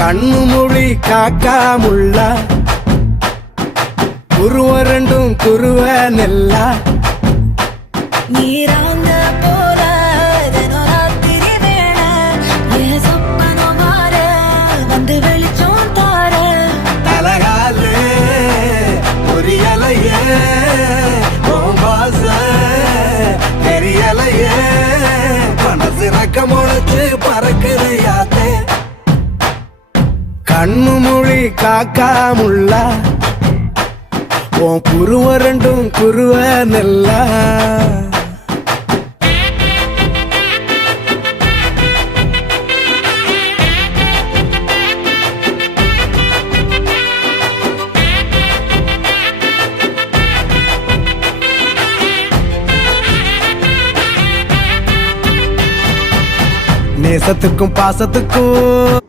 கண்ணு மொழி காக்காமுள்ள குருவ ரெண்டும் குருவ நெல்லா நீராங்க போல தினராத்திரி வேண என் சொப்பனம் மாற வந்து வெளிச்சம் தார தலகாலே பொரியலையே ஓம்பாச தெரியலையே மனசு ரக்க முளைச்சு பறக்குதையாத்தே கண்ணு மொழி காக்காமுள்ள உன் குருவ ரெண்டும் குருவ நெல்லா நேசத்துக்கும் பாசத்துக்கும்